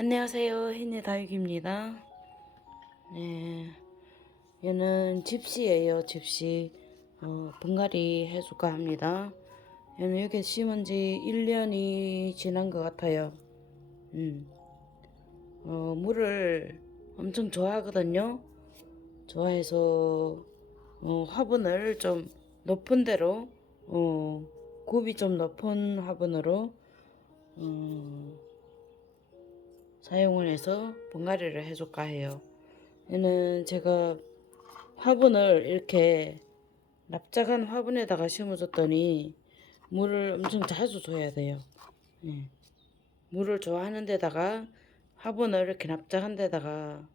안녕하세요. 흰의 다육입니다. 네, 얘는 집시예요. 집시. 어, 분갈이 해줄까 합니다. 얘는 여기 심은 지 1년이 지난 것 같아요. 음. 어, 물을 엄청 좋아하거든요. 좋아해서 어, 화분을 좀 높은 데로 어, 굽이 좀 높은 화분으로 어, 사용을 해서 분갈이를 해줄까 해요. 얘는 제가 화분을 이렇게 납작한 화분에다가 심어줬더니 물을 엄청 자주 줘야 돼요. 예. 물을 좋아하는 데다가 화분을 이렇게 납작한 데다가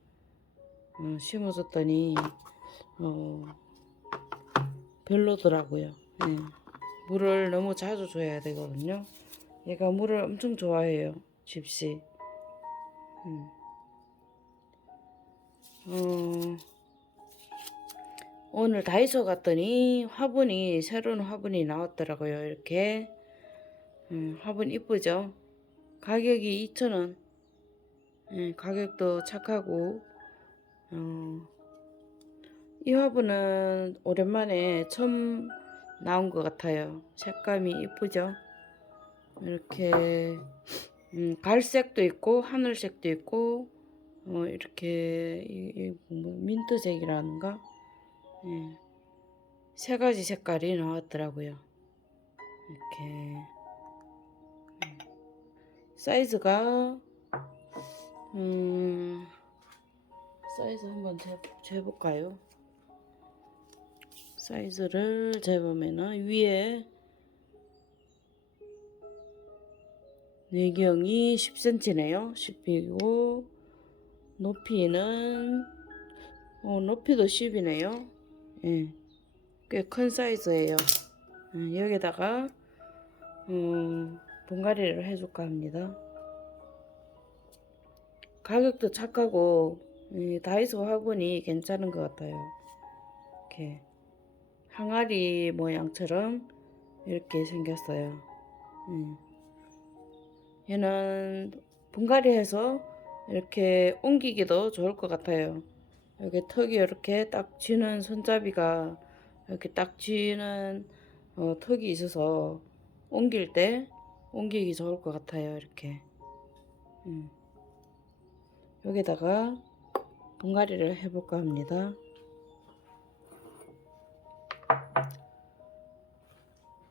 어, 심어줬더니 어, 별로더라고요. 예. 물을 너무 자주 줘야 되거든요. 얘가 물을 엄청 좋아해요. 집시. 음. 어, 오늘 다이소 갔더니 화분이 새로운 화분이 나왔더라고요. 이렇게 음, 화분 이쁘죠? 가격이 2,000원. 예, 가격도 착하고 어, 이 화분은 오랜만에 처음 나온 것 같아요. 색감이 이쁘죠? 이렇게 음, 갈색도 있고 하늘색도 있고 어, 이렇게 이, 이 뭐, 민트색이라는가 예. 세 가지 색깔이 나왔더라고요. 이렇게 음. 사이즈가 음, 사이즈 한번 재, 재볼까요? 사이즈를 재보면은 위에 내경이 10cm네요. 10이고 높이는 어, 높이도 10이네요. 예. 꽤 큰 사이즈예요. 예, 여기다가 어, 분갈이를 해줄까 합니다. 가격도 착하고 이 다이소 화분이 괜찮은 것 같아요. 이렇게 항아리 모양처럼 이렇게 생겼어요. 음. 얘는 분갈이 해서 이렇게 옮기기도 좋을 것 같아요. 여기 턱이 이렇게 딱 쥐는 손잡이가 이렇게 딱 쥐는 어, 턱이 있어서 옮길 때 옮기기 좋을 것 같아요. 이렇게. 음. 여기다가 분갈이를 해볼까 합니다.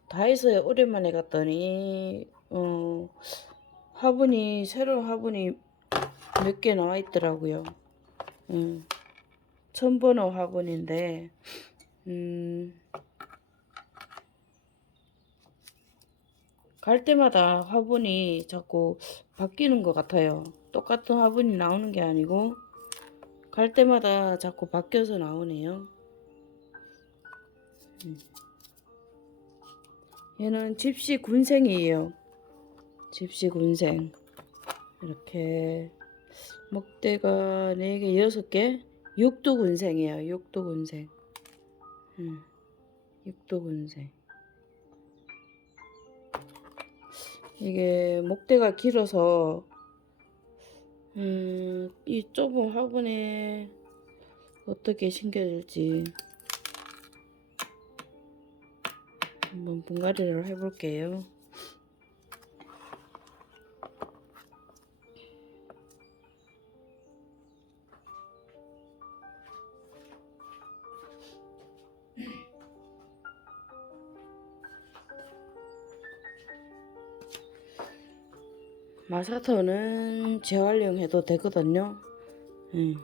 다이소에 오랜만에 갔더니 어, 화분이 새로운 화분이 몇 개 나와 있더라고요. 음, 천 번호 화분인데 음, 갈 때마다 화분이 자꾸 바뀌는 것 같아요. 똑같은 화분이 나오는 게 아니고 갈 때마다 자꾸 바뀌어서 나오네요. 음. 얘는 집시 군생이에요. 집시 군생. 이렇게 목대가 4개, 6개. 육도 군생이에요. 육도 군생. 음, 육도 군생. 이게 목대가 길어서 음, 이 좁은 화분에 어떻게 심겨질지 한번 분갈이를 해볼게요. 마사토는 재활용해도 되거든요. 음.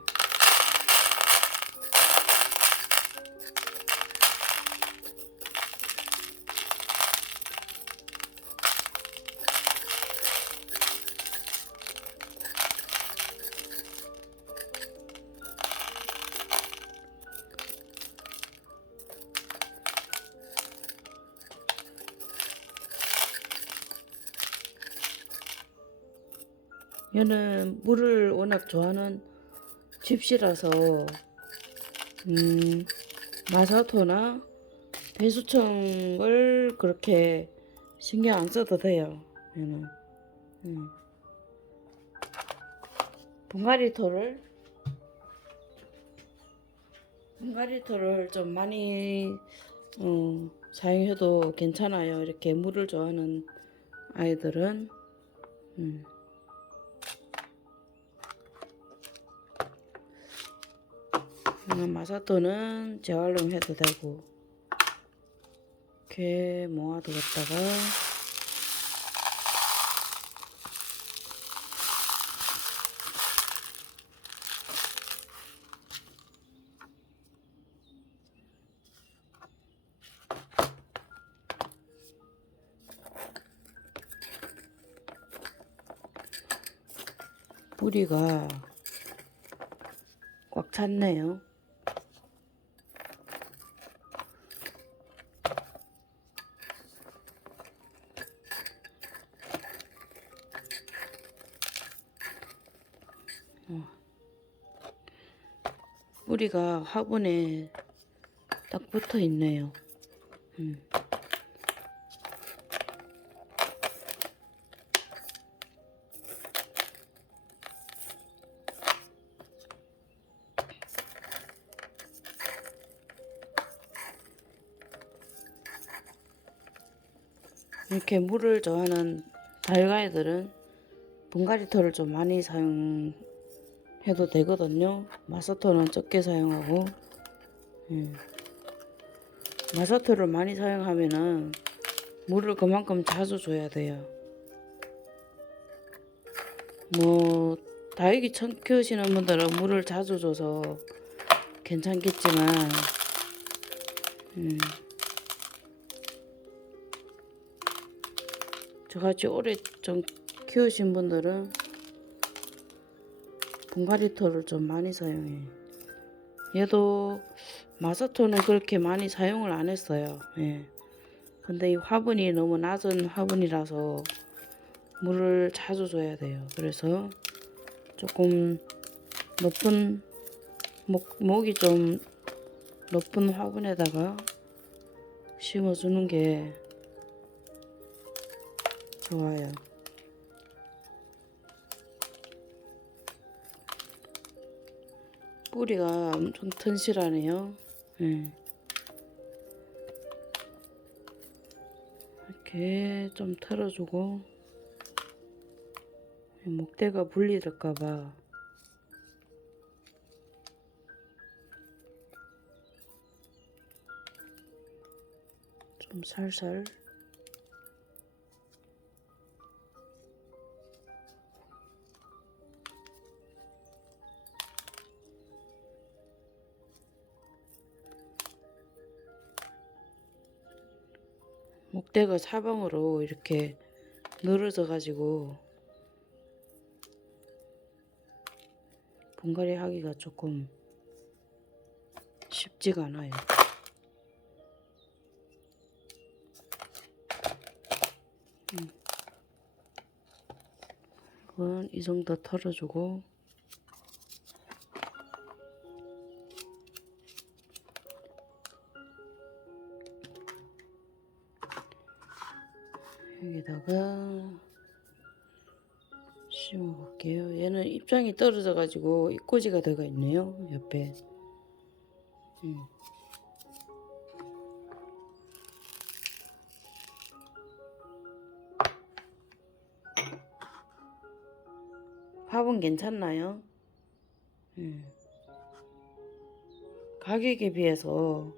얘는 물을 워낙 좋아하는 집시라서 음, 마사토나 배수청을 그렇게 신경 안 써도 돼요. 얘는. 음. 분갈이토를 분갈이토를 좀 많이 어, 사용해도 괜찮아요. 이렇게 물을 좋아하는 아이들은 음. 음, 마사토는 재활용해도 되고 이렇게 모아두었다가 뿌리가 꽉 찼네요. 어. 뿌리가 화분에 딱 붙어 있네요. 음. 이렇게 물을 좋아하는 달걀들은 분갈이토를 좀 많이 사용 해도 되거든요. 마사토는 적게 사용하고 음. 마사토를 많이 사용하면은 물을 그만큼 자주 줘야 돼요. 뭐 다육이 천 키우시는 분들은 물을 자주 줘서 괜찮겠지만 음. 저같이 오래 좀 키우신 분들은 분갈이토를 좀 많이 사용해. 얘도 마사토는 그렇게 많이 사용을 안 했어요. 예. 근데 이 화분이 너무 낮은 화분이라서 물을 자주 줘야 돼요. 그래서 조금 높은 목, 목이 좀 높은 화분에다가 심어주는 게 좋아요. 뿌리가 엄청 튼실하네요. 예. 이렇게 좀 털어주고 목대가 분리될까봐 좀 살살 목대가 사방으로 이렇게 늘어져 가지고 분갈이 하기가 조금 쉽지가 않아요. 음. 이건 이 정도 털어주고 여기다가 심어 볼게요. 얘는 입장이 떨어져 가지고 입꼬지가 들어가 있네요. 옆에. 음. 밥은 괜찮나요? 음. 가격에 비해서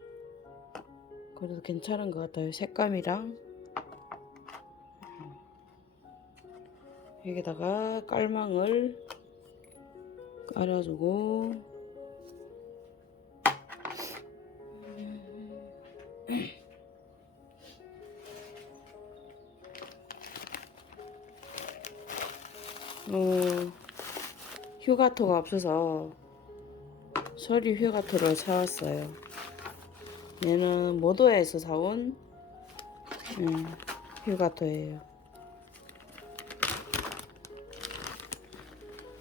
그래도 괜찮은 것 같아요. 색감이랑 여기다가 깔망을 깔아주고 어, 휴가토가 없어서 서리 휴가토를 사왔어요. 얘는 모도에서 사온 음, 휴가토예요.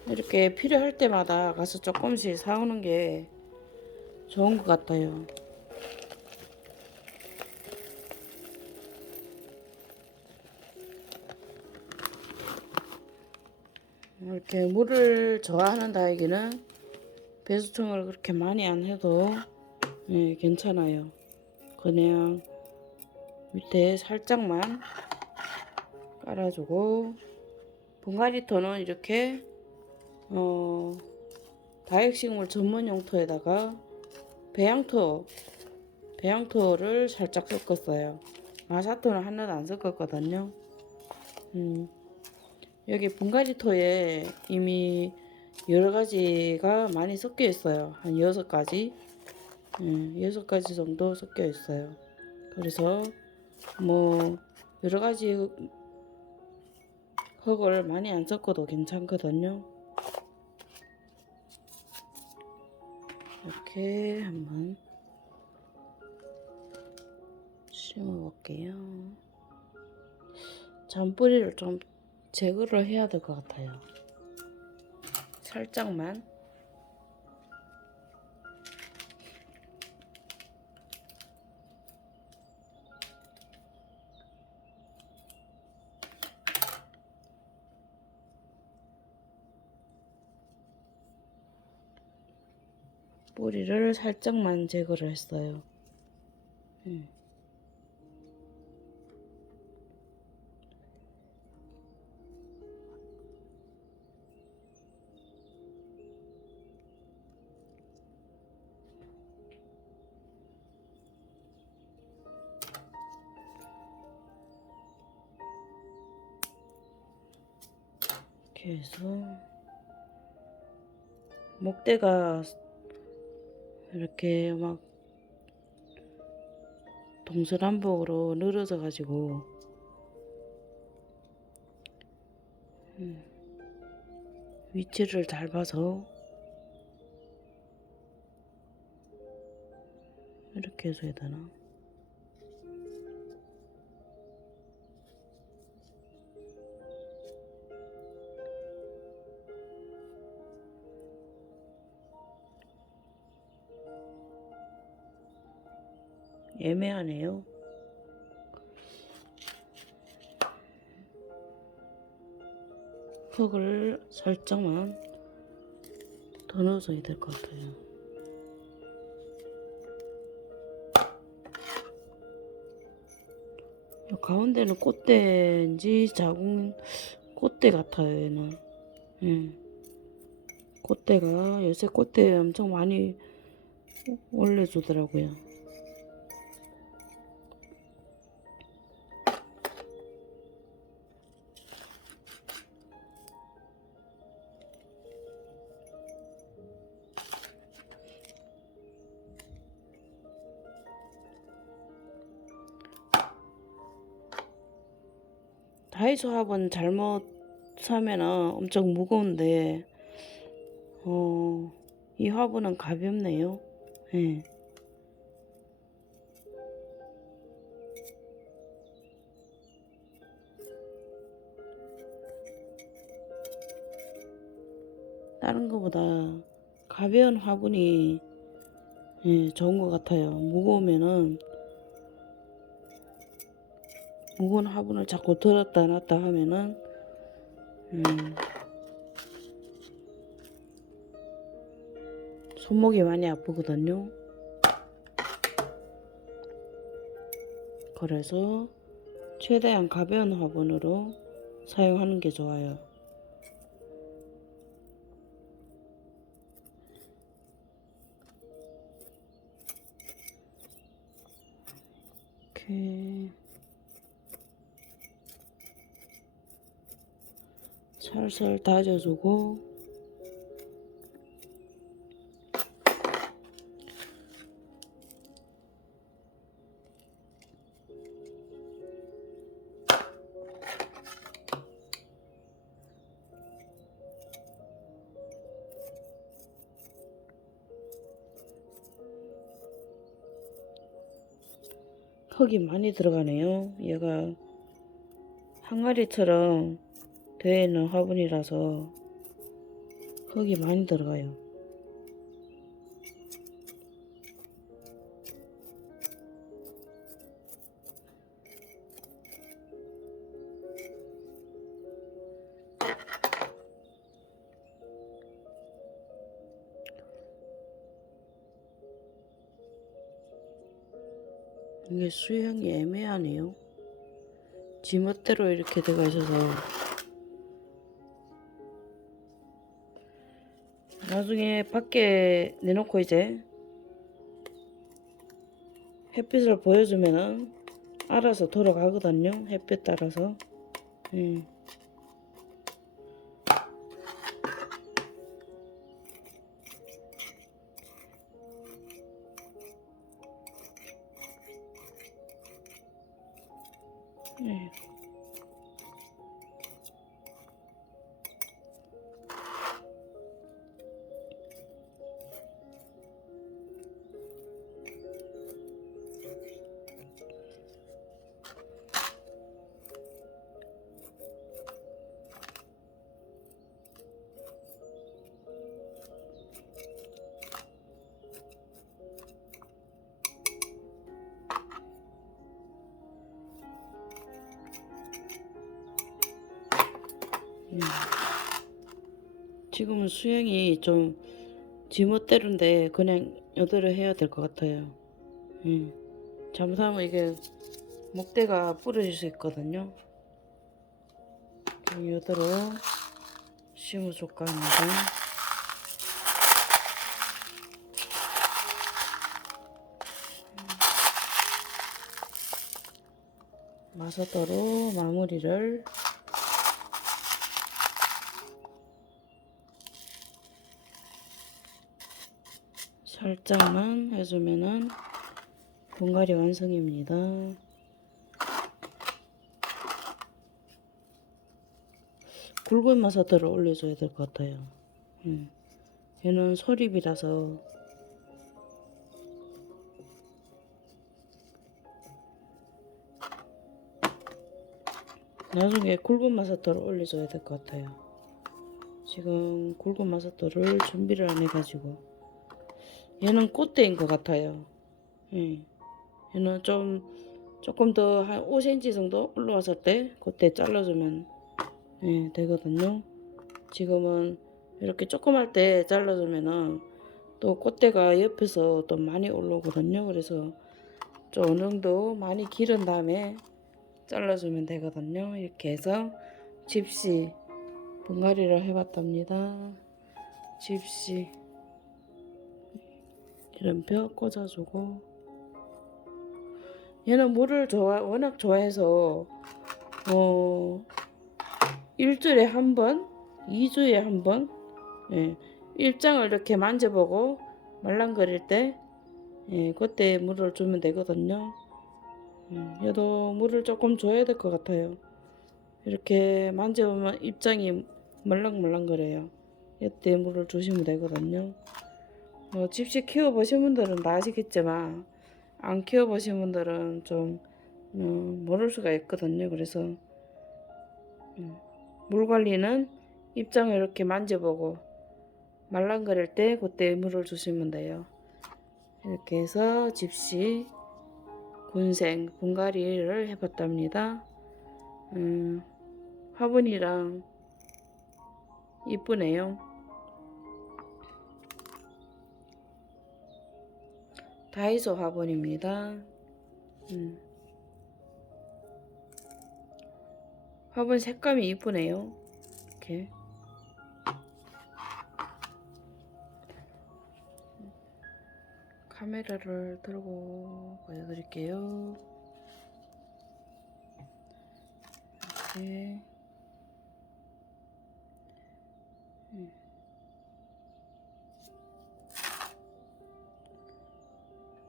이렇게 필요할 때마다 가서 조금씩 사오는 게 좋은 것 같아요. 이렇게 물을 좋아하는 다육이는 배수청을 그렇게 많이 안 해도 예, 괜찮아요. 그냥 밑에 살짝만 깔아주고 분갈이토는 이렇게 어, 다육식물 전문 용토에다가 배양토 배양토를 살짝 섞었어요. 마사토는 하나도 안 섞었거든요. 음, 여기 분갈이토에 이미 여러 가지가 많이 섞여 있어요. 한 여섯 가지, 음, 여섯 가지 정도 섞여 있어요. 그래서 뭐 여러 가지 흙을 많이 안 섞어도 괜찮거든요. 이렇게 한번 심어 볼게요. 잔뿌리를 좀 제거를 해야 될 것 같아요. 살짝만. 뿌리를 살짝만 제거를 했어요. 음. 이렇게 해서 목대가 이렇게 막 동서남북으로 늘어져 가지고 음, 위치를 잘 봐서 이렇게 해줘야 되나? 애매하네요. 흙을 살짝만 더 넣어줘야 될 것 같아요. 요 가운데는 꽃대인지 자궁 꽃대 같아요, 얘는. 예. 꽃대가 요새 꽃대 엄청 많이 올려주더라고요. 다이소 합은 잘못 사면은 엄청 무거운데, 어, 이 화분은 가볍네요. 예. 다른 것보다 가벼운 화분이 예, 좋은 것 같아요. 무거우면은 무거운 화분을 자꾸 들었다 놨다 하면은 음, 손목이 많이 아프거든요. 그래서 최대한 가벼운 화분으로 사용하는 게 좋아요. 살살 다져주고 흙이 많이 들어가네요. 얘가 항아리처럼 배에는 화분이라서 흙이 많이 들어가요. 이게 수영이 애매하네요. 지멋대로 이렇게 돼가 있어서 나중에 밖에 내놓고 이제 햇빛을 보여주면은 알아서 돌아가거든요. 햇빛 따라서. 음. 지금은 수영이 좀 지멋대로인데 그냥 여대로 해야 될 것 같아요. 음. 잘못하면 이게 목대가 부러질 수 있거든요. 여대로 심어줄까 합니다. 마사더로 마무리를 살짝만 해주면은 분갈이 완성입니다. 굵은 마사더를 올려줘야 될 것 같아요. 음. 얘는 소립이라서 나중에 굵은 마사더를 올려줘야 될 것 같아요. 지금 굵은 마사더를 준비를 안 해가지고 얘는 꽃대인 것 같아요. 예. 얘는 좀 조금 더 한 5cm 정도 올라왔을 때 그때 잘라주면 예, 되거든요. 지금은 이렇게 조그말 때 잘라주면은 또 꽃대가 옆에서 또 많이 올라오거든요. 그래서 좀 어느 정도 많이 기른 다음에 잘라주면 되거든요. 이렇게 해서 집시 분갈이를 해봤답니다. 집시 이런 뼈 꽂아주고 얘는 물을 좋아 워낙 좋아해서 어 일주일에 한 번, 이주에 한 번, 예, 일장을 이렇게 만져보고 말랑거릴 때 예, 그때 물을 주면 되거든요. 예, 얘도 물을 조금 줘야 될 것 같아요. 이렇게 만져보면 입장이 말랑말랑거려요. 이때 물을 주시면 되거든요. 뭐 집시 키워보신 분들은 다 아시겠지만 안 키워보신 분들은 좀 음, 모를 수가 있거든요. 그래서 음, 물 관리는 입장을 이렇게 만져보고 말랑거릴 때 그때 물을 주시면 돼요. 이렇게 해서 집시 군생 분갈이를 해봤답니다. 음, 화분이랑 이쁘네요. 다이소 화분입니다. 음. 화분 색감이 이쁘네요. 이렇게. 카메라를 들고 보여드릴게요. 이렇게.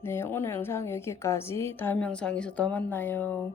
네, 오늘 영상 여기까지. 다음 영상에서 또 만나요.